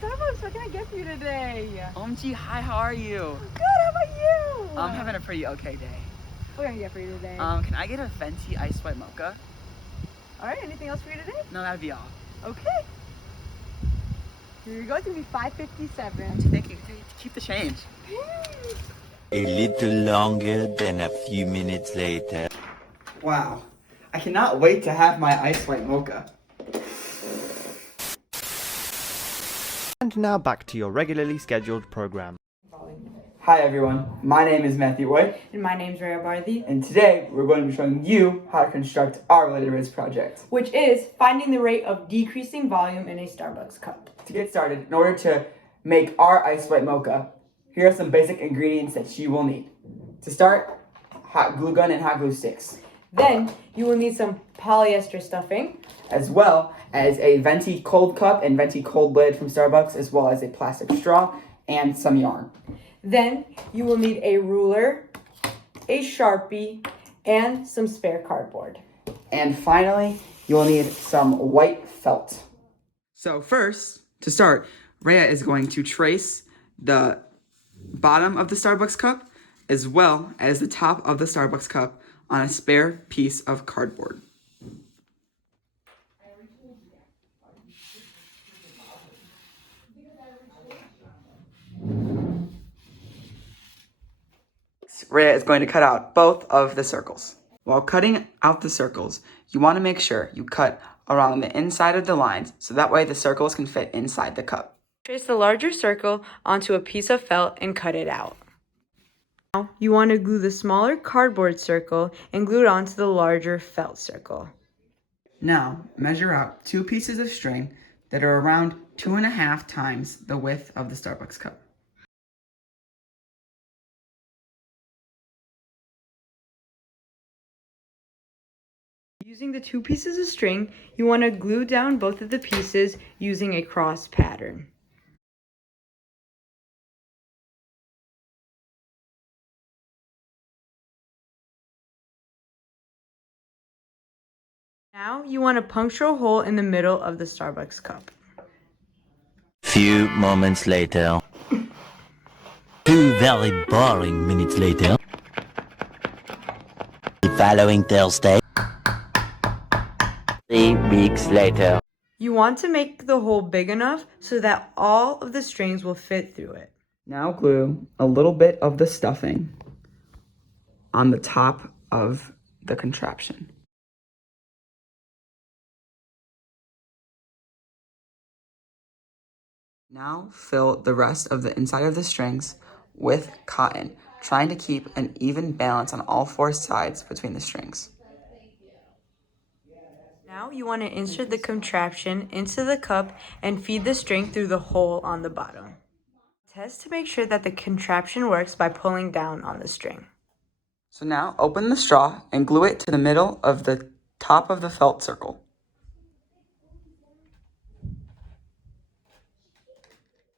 Starbucks. What can I get for you today? OMG, hi, how are you? Good, how about you? I'm having a pretty okay day. What can I get for you today? Can I get a venti iced white mocha? Alright, anything else for you today? No, that'd be all. Okay. Here you go, it's gonna be $5.57. Thank you. Keep the change. A little longer than a few minutes later. Wow. I cannot wait to have my iced white mocha. And now back to your regularly scheduled program. Hi everyone, my name is Matthew White, And my name's Rhea Barthy, and today we're going to be showing you how to construct our related risk project. which is finding the rate of decreasing volume in a Starbucks cup. To get started, in order to make our iced white mocha, here are some basic ingredients that you will need. To start, hot glue gun and hot glue sticks, Then you will need some polyester stuffing, as well as a venti cold cup and venti cold lid from Starbucks, as well as a plastic straw and some yarn. then you will need a ruler, a Sharpie, and some spare cardboard. And finally, you will need some white felt. So first, to start, Rhea is going to trace the bottom of the Starbucks cup as well as the top of the Starbucks cup on a spare piece of cardboard. Rhea is going to cut out both of the circles. While cutting out the circles, you want to make sure you cut around the inside of the lines so that way the circles can fit inside the cup. Trace the larger circle onto a piece of felt and cut it out. Now, you want to glue the smaller cardboard circle and glue it onto the larger felt circle. Now, measure out 2 pieces of string that are around 2.5 times the width of the Starbucks cup. Using the 2 pieces of string, you want to glue down both of the pieces using a cross pattern. Now you want to puncture a hole in the middle of the Starbucks cup. Few moments later. 2 very boring minutes later. The following Thursday. 3 weeks later. You want to make the hole big enough so that all of the strings will fit through it. Now glue a little bit of the stuffing on the top of the contraption. Now fill the rest of the inside of the strings with cotton, trying to keep an even balance on all 4 sides between the strings. Now you want to insert the contraption into the cup and feed the string through the hole on the bottom. Test to make sure that the contraption works by pulling down on the string. So now open the straw and glue it to the middle of the top of the felt circle.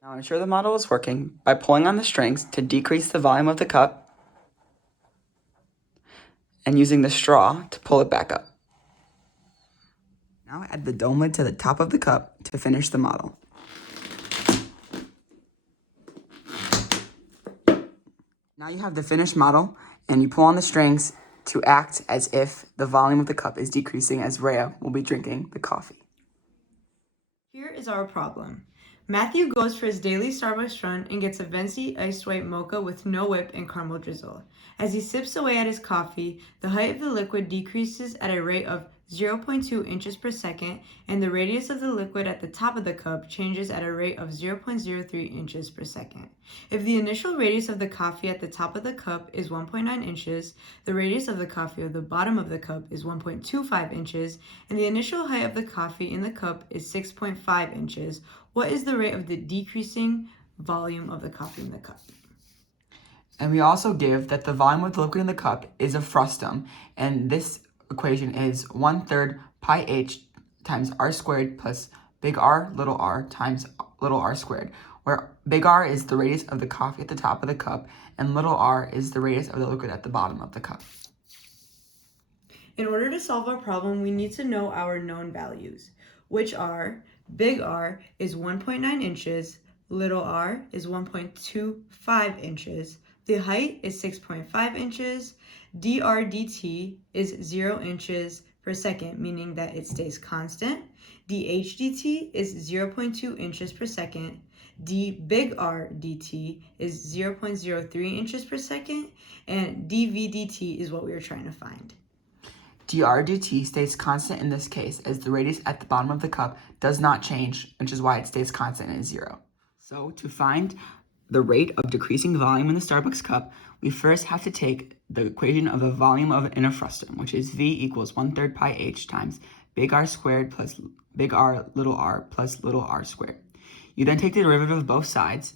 Now ensure the model is working by pulling on the strings to decrease the volume of the cup and using the straw to pull it back up. Now add the dome lid to the top of the cup to finish the model. Now you have the finished model and you pull on the strings to act as if the volume of the cup is decreasing as Rhea will be drinking the coffee. Here is our problem. Matthew goes for his daily Starbucks run and gets a venti iced white mocha with no whip and caramel drizzle. As he sips away at his coffee, the height of the liquid decreases at a rate of 0.2 inches per second, and the radius of the liquid at the top of the cup changes at a rate of 0.03 inches per second. If the initial radius of the coffee at the top of the cup is 1.9 inches, the radius of the coffee at the bottom of the cup is 1.25 inches, and the initial height of the coffee in the cup is 6.5 inches, what is the rate of the decreasing volume of the coffee in the cup? And we also give that the volume of the liquid in the cup is a frustum, and this equation is 1/3 pi h times r squared plus big R times little r squared, where big R is the radius of the coffee at the top of the cup, and little r is the radius of the liquid at the bottom of the cup. In order to solve our problem, we need to know our known values, which are big R is 1.9 inches, little r is 1.25 inches, the height is 6.5 inches, dr dt is 0 inches per second, meaning that it stays constant, dh dt is 0.2 inches per second, d big R dt is 0.03 inches per second, and dv dt is what we were trying to find. dr dt stays constant in this case as the radius at the bottom of the cup does not change, which is why it stays constant and is 0. So to find the rate of decreasing volume in the Starbucks cup, we first have to take the equation of the volume in a frustum, which is V equals 1/3 pi h times big R squared plus big R plus little r squared. You then take the derivative of both sides,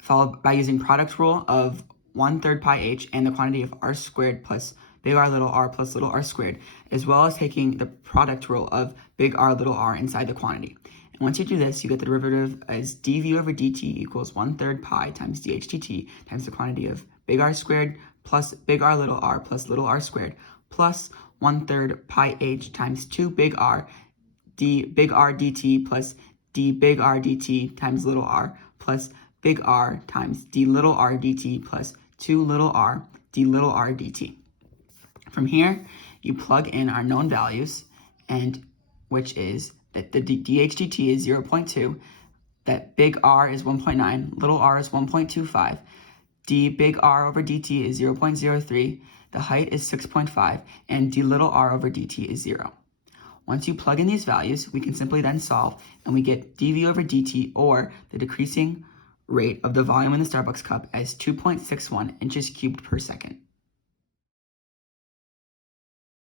followed by using product rule of 1/3 pi h and the quantity of r squared plus big R plus little r squared, as well as taking the product rule of big R little r inside the quantity. And once you do this, you get the derivative as dv over dt equals 1/3 pi times dh dt times the quantity of big R squared plus big R plus little r squared plus 1/3 pi h times 2 big R d big R dt plus d big R dt times little r plus big R times d little r dt plus 2 little r d little r dt. From here, you plug in our known values, and which is that the dh dt is 0.2, that big R is 1.9, little r is 1.25, d big R over dt is 0.03, the height is 6.5, and d little r over dt is 0. Once you plug in these values, we can simply then solve, and we get dv over dt, or the decreasing rate of the volume in the Starbucks cup, as 2.61 inches cubed per second.